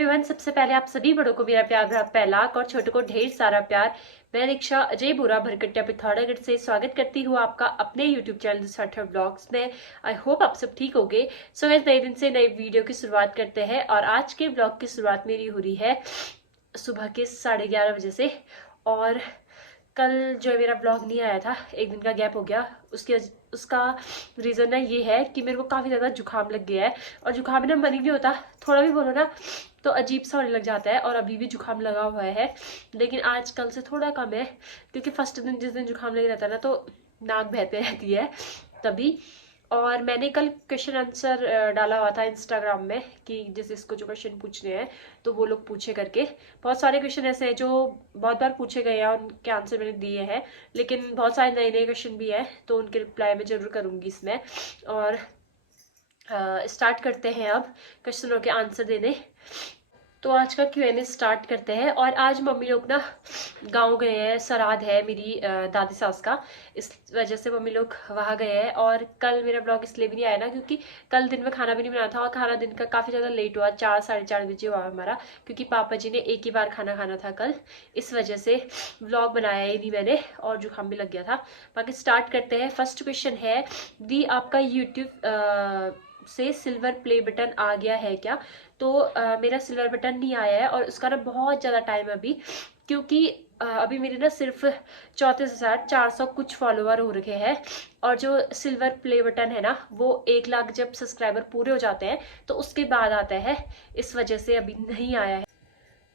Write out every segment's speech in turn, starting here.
Everyone, सबसे पहले आप सभी बड़ों को मेरा प्यार भरा पहलाक और छोटों को ढेर सारा प्यार। मैं रिक्शा अजय बुरा भरकट्टा पिथौरागढ़ से स्वागत करती हूँ आपका अपने यूट्यूब चैनल सार्थक ब्लॉग्स में। आई होप आप सब ठीक होंगे। सो इस नए दिन से नए वीडियो की शुरुआत करते हैं और आज के ब्लॉग की शुरुआत मेरी हो रही है सुबह के 11:30 बजे से। और कल जो मेरा ब्लॉग नहीं आया था, एक दिन का गैप हो गया। उसका रीज़न ना ये है कि मेरे को काफ़ी ज़्यादा जुकाम लग गया है और जुकाम में ना मन ही नहीं होता, थोड़ा भी बोलो ना तो अजीब सा होने लग जाता है और अभी भी जुकाम लगा हुआ है। लेकिन आज कल से थोड़ा कम है क्योंकि फर्स्ट दिन जिस दिन जुकाम लग रहता है ना तो नाक बहते रहती है तभी। और मैंने कल क्वेश्चन आंसर डाला हुआ था इंस्टाग्राम में कि जिस इसको जो क्वेश्चन पूछने हैं तो वो लोग पूछे करके। बहुत सारे क्वेश्चन ऐसे हैं जो बहुत बार पूछे गए हैं और उनके आंसर मैंने दिए हैं, लेकिन बहुत सारे नए नए क्वेश्चन भी हैं तो उनके रिप्लाई मैं जरूर करूँगी इसमें। और स्टार्ट करते हैं अब क्वेश्चनों के आंसर देने। तो आज का Q&A स्टार्ट करते हैं। और आज मम्मी लोग ना गांव गए हैं, श्राद्ध है मेरी दादी सास का, इस वजह से मम्मी लोग वहाँ गए हैं। और कल मेरा ब्लॉग इसलिए भी नहीं आया ना क्योंकि कल दिन में खाना भी नहीं बना था और खाना दिन का काफ़ी ज़्यादा लेट हुआ, 4 साढ़े 4 बजे हुआ हमारा, क्योंकि पापा जी ने एक ही बार खाना खाना था कल, इस वजह से ब्लॉग बनाया ही नहीं मैंने और जुकाम भी लग गया था। बाकी स्टार्ट करते हैं। फर्स्ट क्वेश्चन है दी, आपका यूट्यूब से सिल्वर प्ले बटन आ गया है क्या? तो मेरा सिल्वर बटन नहीं आया है और उसका ना बहुत ज़्यादा टाइम है अभी, क्योंकि अभी मेरे ना सिर्फ 34,400 कुछ फॉलोवर हो रखे हैं। और जो सिल्वर प्ले बटन है ना वो 1 लाख जब सब्सक्राइबर पूरे हो जाते हैं तो उसके बाद आता है, इस वजह से अभी नहीं आया है।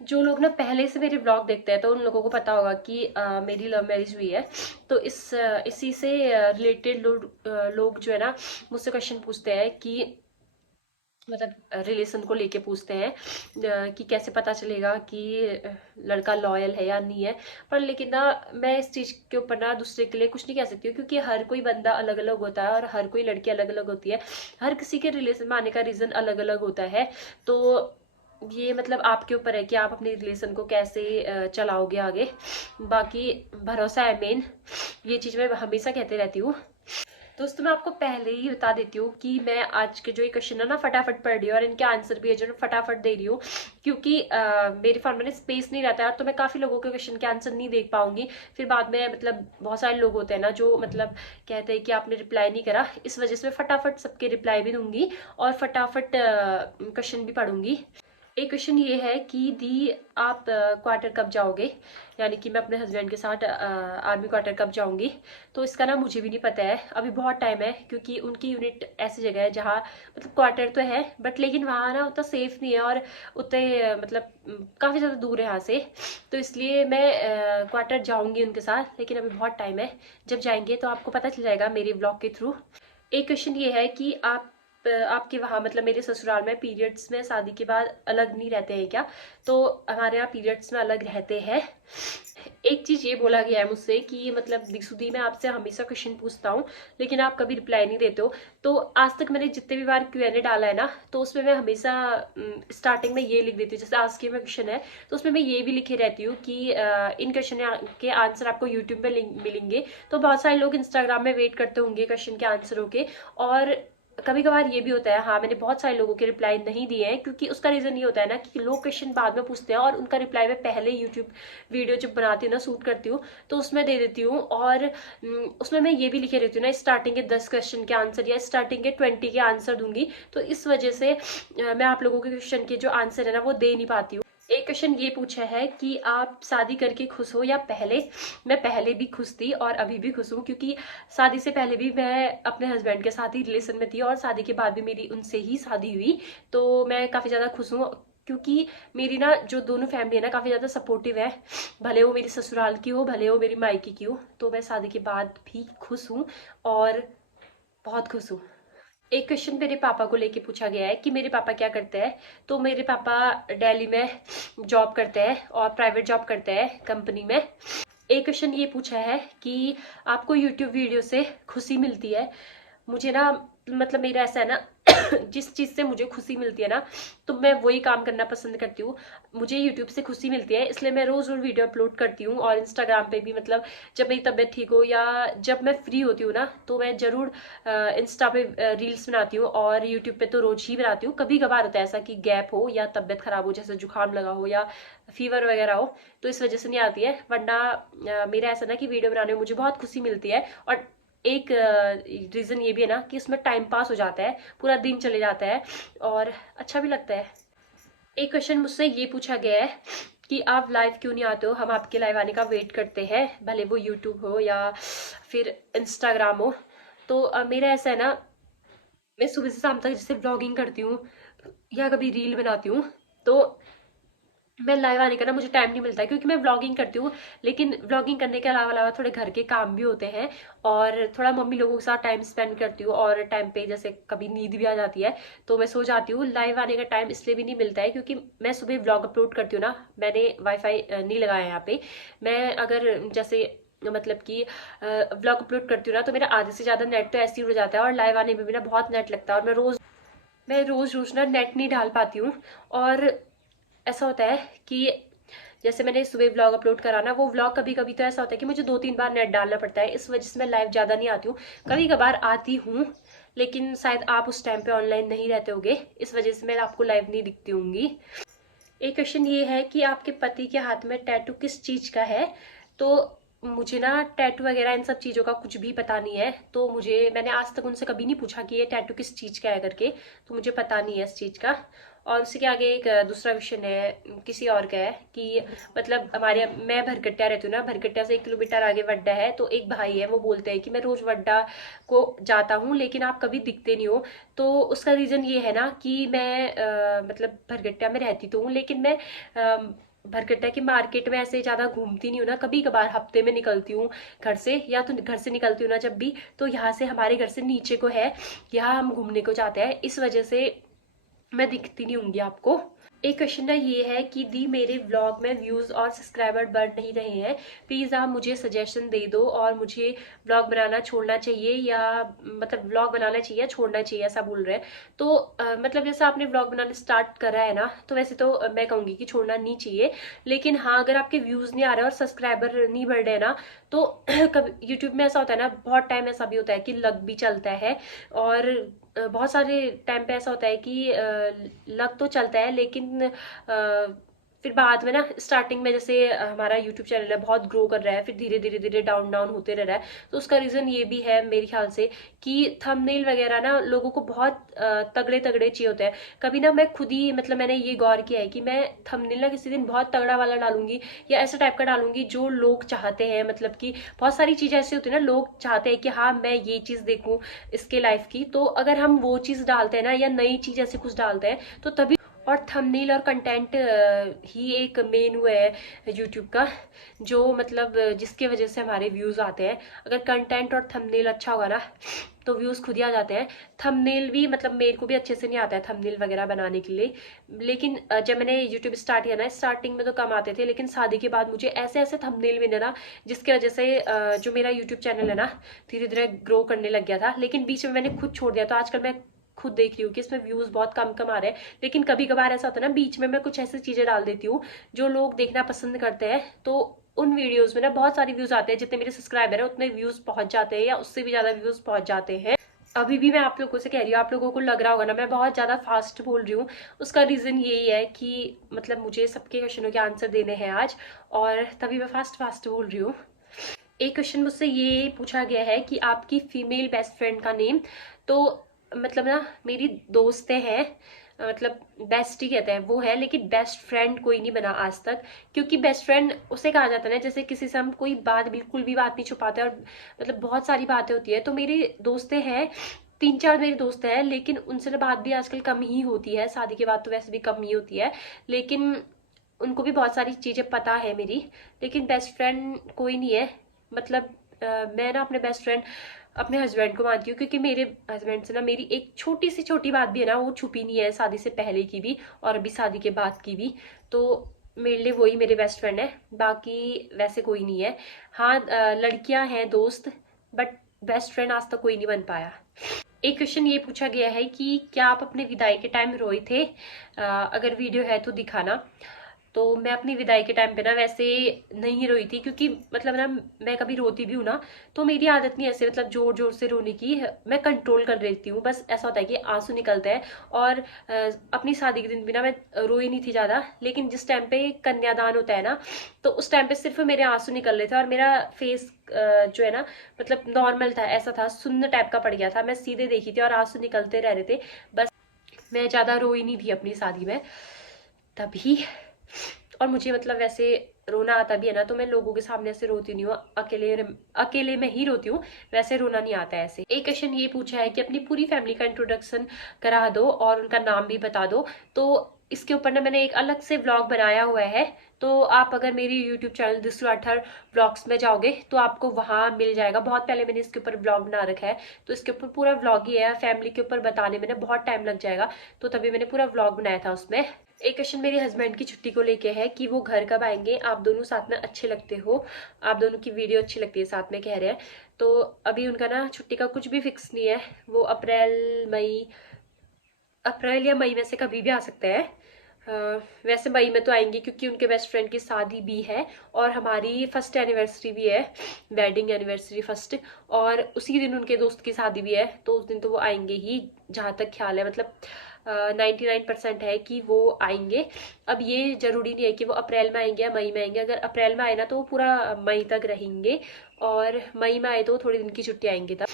जो लोग ना पहले से मेरे ब्लॉग देखते हैं तो उन लोगों को पता होगा कि मेरी लव मैरिज हुई है। तो इसी से रिलेटेड लोग जो है ना मुझसे क्वेश्चन पूछते हैं कि मतलब रिलेशन को लेके पूछते हैं कि कैसे पता चलेगा कि लड़का लॉयल है या नहीं है। पर लेकिन ना मैं इस चीज़ के ऊपर ना दूसरे के लिए कुछ नहीं कह सकती हूँ, क्योंकि हर कोई बंदा अलग अलग होता है और हर कोई लड़की अलग अलग होती है। हर किसी के रिलेशन में आने का रीज़न अलग अलग होता है। तो ये मतलब आपके ऊपर है कि आप अपने रिलेशन को कैसे चलाओगे आगे। बाकी भरोसा है मेन, ये चीज़ मैं हमेशा कहते रहती हूँ। दोस्तों मैं आपको पहले ही बता देती हूँ कि मैं आज के जो ये क्वेश्चन है ना फटाफट पढ़ रही हूँ और इनके आंसर भी है जो फटाफट दे रही हूँ, क्योंकि मेरे फोन में स्पेस नहीं रहता है तो मैं काफ़ी लोगों के क्वेश्चन के आंसर नहीं देख पाऊंगी। फिर बाद में मतलब बहुत सारे लोग होते हैं ना जो मतलब कहते हैं कि आपने रिप्लाई नहीं करा, इस वजह से मैं फटाफट सबके रिप्लाई भी दूंगी और फटाफट क्वेश्चन भी पढ़ूंगी। एक क्वेश्चन ये है कि दी, आप क्वार्टर कब जाओगे, यानी कि मैं अपने हस्बैंड के साथ आर्मी क्वार्टर कब जाऊंगी। तो इसका ना मुझे भी नहीं पता है, अभी बहुत टाइम है, क्योंकि उनकी यूनिट ऐसी जगह है जहाँ मतलब क्वार्टर तो है बट लेकिन वहाँ ना उतना सेफ नहीं है और उतने मतलब काफ़ी ज़्यादा दूर है यहाँ से। तो इसलिए मैं क्वार्टर जाऊँगी उनके साथ, लेकिन अभी बहुत टाइम है। जब जाएंगे तो आपको पता चल जाएगा मेरे ब्लॉग के थ्रू। एक क्वेश्चन ये है कि आपके वहाँ मतलब मेरे ससुराल में पीरियड्स में शादी के बाद अलग नहीं रहते हैं क्या? तो हमारे यहाँ पीरियड्स में अलग रहते हैं। एक चीज़ ये बोला गया है मुझसे कि मतलब दिक्सुदी मैं आपसे हमेशा क्वेश्चन पूछता हूँ लेकिन आप कभी रिप्लाई नहीं देते हो। तो आज तक मैंने जितने भी बार Q&A डाला है ना तो उसमें मैं हमेशा स्टार्टिंग में ये लिख देती हूँ, जैसे आज की में क्वेश्चन है तो उसमें मैं ये भी लिखे रहती हूँ कि इन क्वेश्चन के आंसर आपको यूट्यूब पे मिलेंगे। तो बहुत सारे लोग इंस्टाग्राम में वेट करते होंगे क्वेश्चन के आंसरों के। और कभी कभार ये भी होता है, हाँ मैंने बहुत सारे लोगों के रिप्लाई नहीं दिए हैं, क्योंकि उसका रीज़न ये होता है ना कि लोग क्वेश्चन बाद में पूछते हैं और उनका रिप्लाई मैं पहले यूट्यूब वीडियो जब बनाती हूँ ना शूट करती हूँ तो उसमें दे देती हूँ। और उसमें मैं ये भी लिखे रहती हूँ ना स्टार्टिंग के 10 क्वेश्चन के आंसर या स्टार्टिंग के 20 के आंसर दूंगी। तो इस वजह से मैं आप लोगों के क्वेश्चन के जो आंसर है ना वो दे नहीं पाती हूँ। एक क्वेश्चन ये पूछा है कि आप शादी करके खुश हो या पहले? मैं पहले भी खुश थी और अभी भी खुश हूँ, क्योंकि शादी से पहले भी मैं अपने हस्बैंड के साथ ही रिलेशन में थी और शादी के बाद भी मेरी उनसे ही शादी हुई। तो मैं काफ़ी ज़्यादा खुश हूँ, क्योंकि मेरी ना जो दोनों फैमिली है ना काफ़ी ज़्यादा सपोर्टिव है, भले वो मेरी ससुराल की हो भले वो मेरी मायके की हो। तो मैं शादी के बाद भी खुश हूँ और बहुत खुश हूँ। एक क्वेश्चन मेरे पापा को लेके पूछा गया है कि मेरे पापा क्या करते हैं। तो मेरे पापा दिल्ली में जॉब करते हैं और प्राइवेट जॉब करते हैं कंपनी में। एक क्वेश्चन ये पूछा है कि आपको यूट्यूब वीडियो से खुशी मिलती है? मुझे ना मतलब मेरा ऐसा है ना जिस चीज़ से मुझे खुशी मिलती है ना, तो मैं वही काम करना पसंद करती हूँ। मुझे यूट्यूब से खुशी मिलती है, इसलिए मैं रोज़ रोज़ वीडियो अपलोड करती हूँ। और इंस्टाग्राम पे भी, मतलब जब मेरी तबीयत ठीक हो या जब मैं फ्री होती हूँ ना, तो मैं ज़रूर इंस्टा पे रील्स बनाती हूँ। और यूट्यूब पे तो रोज़ ही बनाती हूँ। कभी कभार होता है ऐसा कि गैप हो या तबीयत खराब हो, जैसे जुकाम लगा हो या फीवर वगैरह हो, तो इस वजह से नहीं आती है। वरना मेरा ऐसा ना कि वीडियो बनाने में मुझे बहुत खुशी मिलती है। और एक रीज़न ये भी है ना कि उसमें टाइम पास हो जाता है, पूरा दिन चले जाता है और अच्छा भी लगता है। एक क्वेश्चन मुझसे ये पूछा गया है कि आप लाइव क्यों नहीं आते हो, हम आपके लाइव आने का वेट करते हैं, भले वो यूट्यूब हो या फिर इंस्टाग्राम हो। तो मेरा ऐसा है ना, मैं सुबह से शाम तक जैसे ब्लॉगिंग करती हूँ या कभी रील बनाती हूँ, तो मैं लाइव आने का ना मुझे टाइम नहीं मिलता है, क्योंकि मैं व्लॉगिंग करती हूँ। लेकिन व्लॉगिंग करने के अलावा अलावा थोड़े घर के काम भी होते हैं और थोड़ा मम्मी लोगों के साथ टाइम स्पेंड करती हूँ। और टाइम पे जैसे कभी नींद भी आ जाती है तो मैं सो जाती हूँ। लाइव आने का टाइम इसलिए भी नहीं मिलता है क्योंकि मैं सुबह व्लॉग अपलोड करती हूँ ना, मैंने वाईफाई नहीं लगाया है यहाँ पे। मैं अगर जैसे मतलब कि व्लॉग अपलोड करती हूँ ना, तो मेरा आधे से ज्यादा नेट तो ऐसे ही उड़ जाता है। और लाइव आने में भी ना बहुत नेट लगता है और मैं रोज ना नेट नहीं डाल पाती हूँ। और ऐसा होता है कि जैसे मैंने सुबह व्लॉग अपलोड करा ना, वो व्लॉग कभी कभी तो ऐसा होता है कि मुझे 2-3 बार नेट डालना पड़ता है। इस वजह से मैं लाइव ज्यादा नहीं आती हूँ। कभी कभार आती हूँ, लेकिन शायद आप उस टाइम पे ऑनलाइन नहीं रहते होगे, इस वजह से मैं आपको लाइव नहीं दिखती होंगी। एक क्वेश्चन ये है कि आपके पति के हाथ में टैटू किस चीज का है। तो मुझे ना टैटू वगैरह इन सब चीजों का कुछ भी पता नहीं है। तो मैंने आज तक उनसे कभी नहीं पूछा कि ये टैटू किस चीज का है करके, तो मुझे पता नहीं है इस चीज का। और उसी के आगे एक दूसरा क्वेश्चन है, किसी और का है कि मतलब मैं भरकट्टा रहती हूँ ना, भरकट्टा से 1 किलोमीटर आगे वड्डा है। तो एक भाई है, वो बोलते हैं कि मैं रोज वड्डा को जाता हूँ लेकिन आप कभी दिखते नहीं हो। तो उसका रीजन ये है ना कि मैं मतलब भरकट्टा में रहती तो हूँ, लेकिन मैं भरकट्टा की मार्केट में ऐसे ज्यादा घूमती नहीं हूँ ना। कभी कभार हफ्ते में निकलती हूँ घर से, या तो घर से निकलती हूँ ना जब भी, तो यहाँ से हमारे घर से नीचे को है, यहाँ हम घूमने को जाते हैं, इस वजह से मैं दिखती नहीं होंगी आपको। एक क्वेश्चन ना ये है कि दी मेरे व्लॉग में व्यूज और सब्सक्राइबर बढ़ नहीं रहे हैं, प्लीज आप मुझे सजेशन दे दो। और मुझे व्लॉग बनाना छोड़ना चाहिए या मतलब व्लॉग बनाना चाहिए या छोड़ना चाहिए, ऐसा बोल रहे हैं। तो मतलब जैसे आपने व्लॉग बनाना स्टार्ट करा है ना, तो वैसे तो मैं कहूंगी कि छोड़ना नहीं चाहिए। लेकिन हाँ, अगर आपके व्यूज नहीं आ रहे और सब्सक्राइबर नहीं बढ़ रहे ना, तो कभी यूट्यूब में ऐसा होता है ना, बहुत टाइम ऐसा भी होता है कि लग भी चलता है। और बहुत सारे टाइम पे ऐसा होता है कि लग तो चलता है, लेकिन फिर बाद में ना स्टार्टिंग में जैसे हमारा यूट्यूब चैनल है बहुत ग्रो कर रहा है, फिर धीरे धीरे धीरे डाउन डाउन होते रह रहा है। तो उसका रीजन ये भी है मेरे ख्याल से कि थंबनेल वगैरह ना लोगों को बहुत तगड़े तगड़े चाहिए होते हैं। कभी ना मैं खुद ही मतलब मैंने ये गौर किया है कि मैं थंबनेल ना किसी दिन बहुत तगड़ा वाला डालूंगी या ऐसा टाइप का डालूंगी जो लोग चाहते हैं। मतलब कि बहुत सारी चीजें ऐसी होती है ना, लोग चाहते हैं कि हाँ मैं ये चीज देखूं इसके लाइफ की, तो अगर हम वो चीज डालते हैं ना या नई चीज ऐसे कुछ डालते हैं तो तभी। और थंबनेल और कंटेंट ही एक मेन वो है यूट्यूब का, जो मतलब जिसके वजह से हमारे व्यूज आते हैं। अगर कंटेंट और थंबनेल अच्छा होगा ना, तो व्यूज खुद ही आ जाते हैं। थंबनेल भी मतलब मेरे को भी अच्छे से नहीं आता है थंबनेल वगैरह बनाने के लिए। लेकिन जब मैंने यूट्यूब स्टार्ट किया ना, स्टार्टिंग में तो कम आते थे, लेकिन शादी के बाद मुझे ऐसे ऐसे थंबनेल मिले ना, जिसकी वजह से जो मेरा यूट्यूब चैनल है ना, धीरे धीरे ग्रो करने लग गया था। लेकिन बीच में मैंने खुद छोड़ दिया, तो आजकल मैं खुद देख रही हूँ कि इसमें व्यूज बहुत कम कम आ रहे हैं। लेकिन कभी कभार ऐसा होता है ना, बीच में मैं कुछ ऐसी चीजें डाल देती हूँ जो लोग देखना पसंद करते हैं, तो उन वीडियोस में ना बहुत सारे व्यूज आते हैं। जितने मेरे सब्सक्राइबर है उतने व्यूज पहुंच जाते हैं या उससे भी ज्यादा व्यूज पहुंच जाते हैं। अभी भी मैं आप लोगों से कह रही हूँ, आप लोगों को लग रहा होगा ना मैं बहुत ज्यादा फास्ट बोल रही हूँ। उसका रीजन यही है कि मतलब मुझे सबके क्वेश्चनों के आंसर देने हैं आज, और तभी मैं फास्ट फास्ट बोल रही हूँ। एक क्वेश्चन मुझसे ये पूछा गया है कि आपकी फीमेल बेस्ट फ्रेंड का नेम। तो मतलब ना मेरी दोस्तें हैं, मतलब बेस्ट ही कहते हैं वो है, लेकिन बेस्ट फ्रेंड कोई नहीं बना आज तक। क्योंकि बेस्ट फ्रेंड उसे कहा जाता है ना जैसे किसी से हम कोई बात बिल्कुल भी बात नहीं छुपाते, और मतलब बहुत सारी बातें होती है। तो मेरी दोस्तें हैं, 3-4 मेरी दोस्त हैं, लेकिन उनसे ना बात भी आजकल कम ही होती है। शादी के बाद तो वैसे भी कम ही होती है, लेकिन उनको भी बहुत सारी चीजें पता है मेरी। लेकिन बेस्ट फ्रेंड कोई नहीं है। मतलब मैं ना अपने बेस्ट फ्रेंड अपने हस्बैंड को मानती हूँ, क्योंकि मेरे हस्बैंड से ना मेरी एक छोटी सी छोटी बात भी है ना, वो छुपी नहीं है, शादी से पहले की भी और अभी शादी के बाद की भी। तो मेरे लिए वही मेरे बेस्ट फ्रेंड है, बाकी वैसे कोई नहीं है। हाँ, लड़कियां हैं दोस्त, बट बेस्ट फ्रेंड आज तक कोई नहीं बन पाया। एक क्वेश्चन ये पूछा गया है कि क्या आप अपने विदाई के टाइम रोए थे? अगर वीडियो है तो दिखाना। तो मैं अपनी विदाई के टाइम पे ना वैसे नहीं रोई थी, क्योंकि मतलब ना मैं कभी रोती भी हूँ ना तो मेरी आदत नहीं ऐसे मतलब जोर जोर से रोने की, मैं कंट्रोल कर लेती हूँ। बस ऐसा होता है कि आंसू निकलते हैं। और अपनी शादी के दिन भी ना मैं रोई नहीं थी ज्यादा, लेकिन जिस टाइम पे कन्यादान होता है ना तो उस टाइम पे सिर्फ मेरे आंसू निकल रहे थे और मेरा फेस जो है ना मतलब नॉर्मल था, ऐसा था सुन्न टाइप का पड़ गया था, मैं सीधे देखी थी और आंसू निकलते रह रहे थे। बस मैं ज्यादा रोई नहीं थी अपनी शादी में तभी। और मुझे मतलब वैसे रोना आता भी है ना तो मैं लोगों के सामने ऐसे रोती नहीं हूँ, अकेले अकेले में ही रोती हूँ। वैसे रोना नहीं आता है ऐसे। एक क्वेश्चन ये पूछा है कि अपनी पूरी फैमिली का इंट्रोडक्शन करा दो और उनका नाम भी बता दो। तो इसके ऊपर ना मैंने एक अलग से व्लॉग बनाया हुआ है, तो आप अगर मेरी यूट्यूब चैनल दिसु राठौर व्लॉग्स में जाओगे तो आपको वहां मिल जाएगा। बहुत पहले मैंने इसके ऊपर व्लॉग बना रखा है, तो इसके ऊपर पूरा व्लॉग ही है। फैमिली के ऊपर बताने में ना बहुत टाइम लग जाएगा, तो तभी मैंने पूरा व्लॉग बनाया था उसमें। एक क्वेश्चन मेरे हस्बैंड की छुट्टी को लेके है कि वो घर कब आएंगे, आप दोनों साथ में अच्छे लगते हो, आप दोनों की वीडियो अच्छी लगती है साथ में, कह रहे हैं। तो अभी उनका ना छुट्टी का कुछ भी फिक्स नहीं है, वो अप्रैल या मई में से कभी भी आ सकते हैं। वैसे मई में तो आएंगे क्योंकि उनके बेस्ट फ्रेंड की शादी भी है और हमारी फर्स्ट एनिवर्सरी भी है, वेडिंग एनिवर्सरी फर्स्ट। और उसी दिन उनके दोस्त की शादी भी है, तो उस दिन तो वो आएंगे ही, जहाँ तक ख्याल है। मतलब 99% है कि वो आएंगे। अब ये जरूरी नहीं है कि वो अप्रैल में आएंगे या मई में आएंगे। अगर अप्रैल में आए ना तो वो पूरा मई तक रहेंगे, और मई में आए तो थोड़े दिन की छुट्टी आएंगे तब।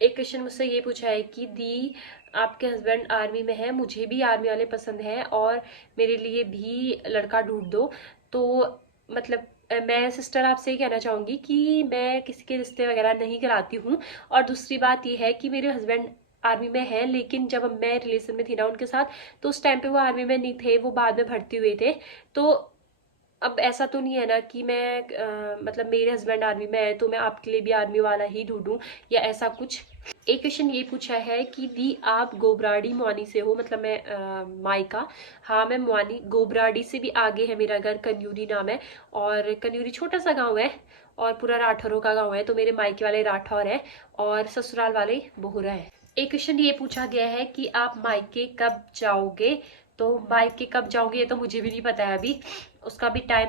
एक क्वेश्चन मुझसे ये पूछा है कि दी आपके हस्बैंड आर्मी में है, मुझे भी आर्मी वाले पसंद है और मेरे लिए भी लड़का ढूंढ दो। तो मतलब मैं सिस्टर आपसे ये कहना चाहूंगी कि मैं किसी के रिश्ते वगैरह नहीं कराती हूँ। और दूसरी बात ये है कि मेरे हस्बैंड आर्मी में है, लेकिन जब मैं रिलेशन में थी ना उनके साथ तो उस टाइम पे वो आर्मी में नहीं थे, वो बाद में भर्ती हुए थे। तो अब ऐसा तो नहीं है ना कि मैं मतलब मेरे हस्बैंड आर्मी में है तो मैं आपके लिए भी आर्मी वाला ही ढूंढूं या ऐसा कुछ। एक क्वेश्चन ये पूछा है कि दी आप गोबराड़ी मुआनी से हो, मतलब मैं मायका। हाँ मैं मुआनी, गोबराड़ी से भी आगे है मेरा घर, कन्यूरी नाम है। और कन्यूरी छोटा सा गांव है और पूरा राठौरों का गांव है, तो मेरे मायके वाले राठौर है और ससुराल वाले बोहरा है। एक क्वेश्चन ये पूछा गया है कि आप मायके कब जाओगे। तो मायके कब जाओगे ये तो मुझे भी नहीं पता है अभी, उसका भी टाइम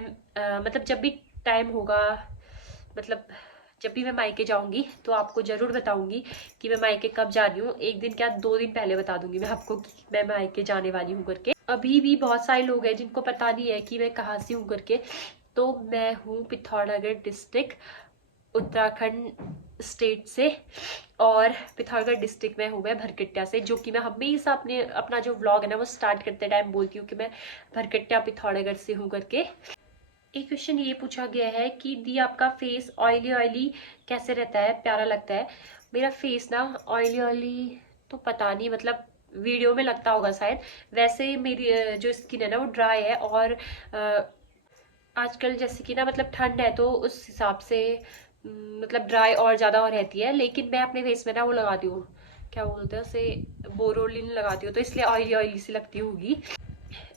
मतलब जब भी टाइम होगा, मतलब जब भी मैं मायके जाऊंगी तो आपको जरूर बताऊंगी कि मैं मायके कब जा रही हूँ। एक दिन क्या 2 दिन पहले बता दूंगी मैं आपको कि मैं मायके जाने वाली हूँ करके। अभी भी बहुत सारे लोग हैं जिनको पता नहीं है कि मैं कहाँ से हूँ करके। तो मैं हूँ पिथौरागढ़ डिस्ट्रिक्ट, उत्तराखंड स्टेट से। और पिथौरागढ़ डिस्ट्रिक्ट में हूँ मैं भरकट्टा से, जो कि मैं हमेशा अपना जो व्लॉग है ना वो स्टार्ट करते टाइम बोलती हूँ कि मैं भरकट्टा पिथौरागढ़ से हूँ करके। एक क्वेश्चन ये पूछा गया है कि दी आपका फेस ऑयली ऑयली कैसे रहता है, प्यारा लगता है। मेरा फेस ना ऑयली ऑयली तो पता नहीं, मतलब वीडियो में लगता होगा शायद। वैसे मेरी जो स्किन है ना वो ड्राई है, और आजकल जैसे कि ना मतलब ठंड है तो उस हिसाब से मतलब ड्राई और ज्यादा और रहती है। लेकिन मैं अपने फेस में ना वो लगाती हूँ, क्या बोलते हैं उसे, बोरोलिन लगाती हूँ, तो इसलिए ऑयली ऑयली सी लगती होगी।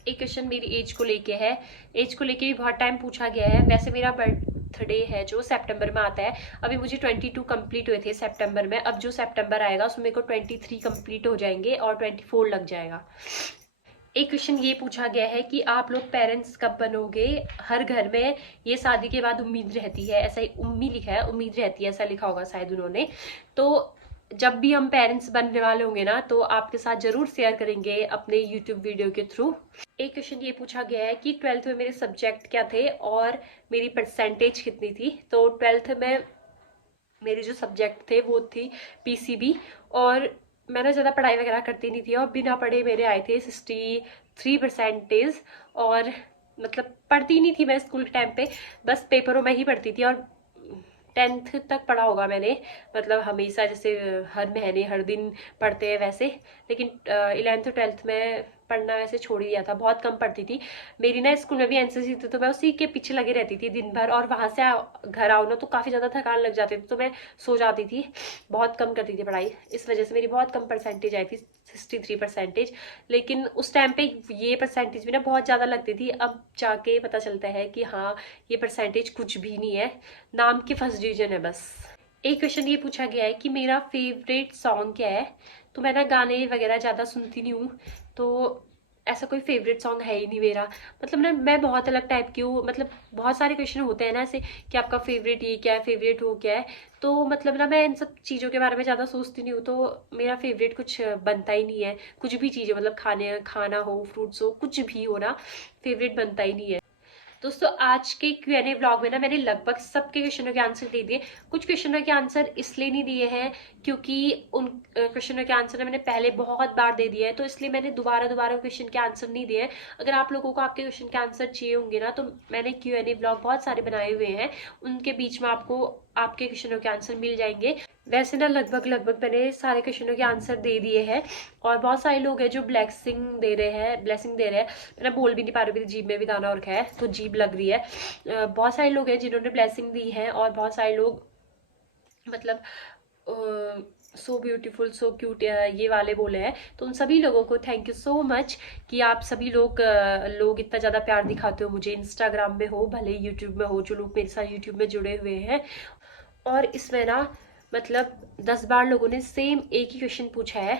एक क्वेश्चन मेरी एज को लेके है, एज को लेके भी बहुत टाइम पूछा गया है। वैसे मेरा बर्थडे है जो सितंबर में आता है, अभी मुझे 22 कंप्लीट हुए थे सितंबर में, अब जो सितंबर आएगा उसमें मेरे को 23 कंप्लीट हो जाएंगे और 24 लग जाएगा। एक क्वेश्चन ये पूछा गया है कि आप लोग पेरेंट्स कब बनोगे। हर घर में ये शादी के बाद उम्मीद रहती है, ऐसा ही उम्मीद लिखा है, उम्मीद रहती है ऐसा लिखा होगा शायद उन्होंने। तो जब भी हम पेरेंट्स बनने वाले होंगे ना तो आपके साथ जरूर शेयर करेंगे अपने यूट्यूब वीडियो के थ्रू। एक क्वेश्चन ये पूछा गया है कि 12th में मेरे सब्जेक्ट क्या थे और मेरी परसेंटेज कितनी थी। तो 12th में मेरे जो सब्जेक्ट थे वो थी पीसीबी, और मैंने ज़्यादा पढ़ाई वगैरह करती नहीं थी और बिना पढ़े मेरे आए थे 63%। और मतलब पढ़ती नहीं थी मैं स्कूल के टाइम पे, बस पेपरों में ही पढ़ती थी। और 10th तक पढ़ा होगा मैंने, मतलब हमेशा जैसे हर महीने हर दिन पढ़ते हैं वैसे। लेकिन 11th 12th में पढ़ना वैसे छोड़ ही दिया था, बहुत कम पढ़ती थी। मेरी ना स्कूल में भी एनसीसी थी तो मैं उसी के पीछे लगी रहती थी दिन भर, और वहां से घर आओ ना तो काफी ज्यादा थकान लग जाती थी तो मैं सो जाती थी, बहुत कम करती थी पढ़ाई। इस वजह से मेरी बहुत कम परसेंटेज आई थी, 63%। लेकिन उस टाइम पे ये परसेंटेज भी ना बहुत ज्यादा लगती थी, अब जाके पता चलता है कि हाँ ये परसेंटेज कुछ भी नहीं है, नाम की फर्स्ट डिवीजन है बस। एक क्वेश्चन ये पूछा गया है कि मेरा फेवरेट सॉन्ग क्या है। तो मैं ना गाने वगैरह ज़्यादा सुनती नहीं हूँ, तो ऐसा कोई फेवरेट सॉन्ग है ही नहीं मेरा। मतलब ना मैं बहुत अलग टाइप की हूँ, मतलब बहुत सारे क्वेश्चन होते हैं ना ऐसे कि आपका फेवरेट ये क्या है, फेवरेट वो क्या है। तो मतलब ना मैं इन सब चीज़ों के बारे में ज़्यादा सोचती नहीं हूँ, तो मेरा फेवरेट कुछ बनता ही नहीं है। कुछ भी चीज़ है, मतलब खाना हो, फ्रूट्स हो, कुछ भी हो ना, फेवरेट बनता ही नहीं है। दोस्तों आज के Q&A व्लॉग में ना मैंने लगभग सबके क्वेश्चनों के आंसर दे दिए। कुछ क्वेश्चनों के आंसर इसलिए नहीं दिए हैं क्योंकि उन क्वेश्चनों के आंसर मैंने पहले बहुत बार दे दिए हैं, तो इसलिए मैंने दोबारा दोबारा क्वेश्चन के आंसर नहीं दिए हैं। अगर आप लोगों को आपके क्वेश्चन के आंसर चाहिए होंगे ना, तो मैंने Q&A व्लॉग बहुत सारे बनाए हुए हैं, उनके बीच में आपको आपके क्वेश्चनों के आंसर मिल जाएंगे। वैसे ना लगभग लगभग मैंने सारे क्वेश्चनों के आंसर दे दिए हैं, और बहुत सारे लोग हैं जो ब्लेसिंग दे रहे हैं। मैं बोल भी नहीं पा रही, मेरी जीभ में भी दाना और है तो जीभ लग रही है। बहुत सारे लोग हैं जिन्होंने ब्लेसिंग दी है, और बहुत सारे लोग मतलब सो ब्यूटीफुल सो क्यूट ये वाले बोले हैं। तो उन सभी लोगों को थैंक यू सो मच कि आप सभी लोग इतना ज़्यादा प्यार दिखाते हो मुझे, इंस्टाग्राम में हो भले यूट्यूब में हो, जो लोग मेरे साथ यूट्यूब में जुड़े हुए हैं। और इसमें ना मतलब 10 बार लोगों ने सेम एक ही क्वेश्चन पूछा है,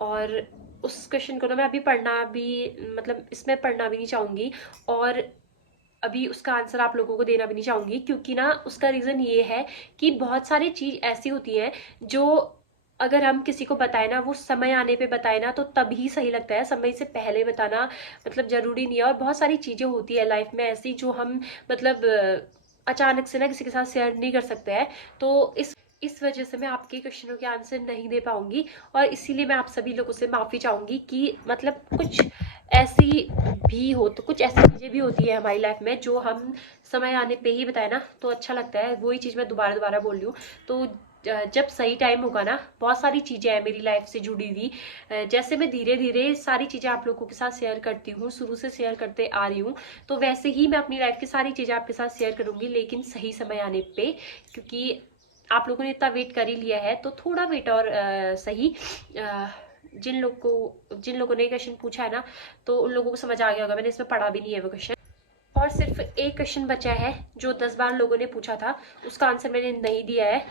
और उस क्वेश्चन को ना मैं अभी पढ़ना भी, मतलब इसमें पढ़ना भी नहीं चाहूँगी, और अभी उसका आंसर आप लोगों को देना भी नहीं चाहूँगी, क्योंकि ना उसका रीज़न ये है कि बहुत सारी चीज़ ऐसी होती हैं जो अगर हम किसी को बताए ना, वो समय आने पे बताए ना, तो तभी सही लगता है। समय से पहले बताना मतलब ज़रूरी नहीं है। और बहुत सारी चीज़ें होती है लाइफ में ऐसी जो हम मतलब अचानक से ना किसी के साथ शेयर नहीं कर सकते हैं। तो इस वजह से मैं आपके क्वेश्चनों के आंसर नहीं दे पाऊंगी, और इसीलिए मैं आप सभी लोगों से माफ़ी चाहूँगी कि मतलब कुछ ऐसी भी हो, तो कुछ ऐसी चीज़ें भी होती है हमारी लाइफ में जो हम समय आने पे ही बताए ना तो अच्छा लगता है। वही चीज़ मैं दोबारा दोबारा बोल रही हूँ। तो जब सही टाइम होगा ना, बहुत सारी चीज़ें हैं मेरी लाइफ से जुड़ी हुई, जैसे मैं धीरे धीरे सारी चीज़ें आप लोगों के साथ शेयर करती हूँ, शुरू से शेयर करते आ रही हूँ, तो वैसे ही मैं अपनी लाइफ की सारी चीज़ें आपके साथ शेयर करूँगी, लेकिन सही समय आने पे। क्योंकि आप लोगों ने इतना वेट कर ही लिया है, तो थोड़ा वेट और सही। जिन लोगों ने क्वेश्चन पूछा है ना, तो उन लोगों को समझ आ गया होगा, मैंने इसमें पढ़ा भी नहीं है वो क्वेश्चन। और सिर्फ एक क्वेश्चन बचा है जो 10 बार लोगों ने पूछा था, उसका आंसर मैंने नहीं दिया है,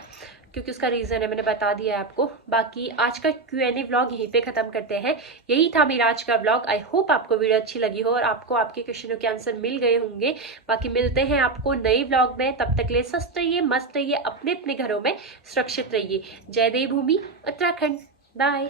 क्योंकि उसका रीज़न है मैंने बता दिया है आपको। बाकी आज का Q&A व्लॉग यहीं पे ख़त्म करते हैं। यही था मेरा आज का व्लॉग। आई होप आपको वीडियो अच्छी लगी हो और आपको आपके क्वेश्चनों के आंसर मिल गए होंगे। बाकी मिलते हैं आपको नई व्लॉग में, तब तक के लिए स्वस्थ रहिए, मस्त रहिए, अपने अपने घरों में सुरक्षित रहिए। जय देवभूमि उत्तराखंड। बाय।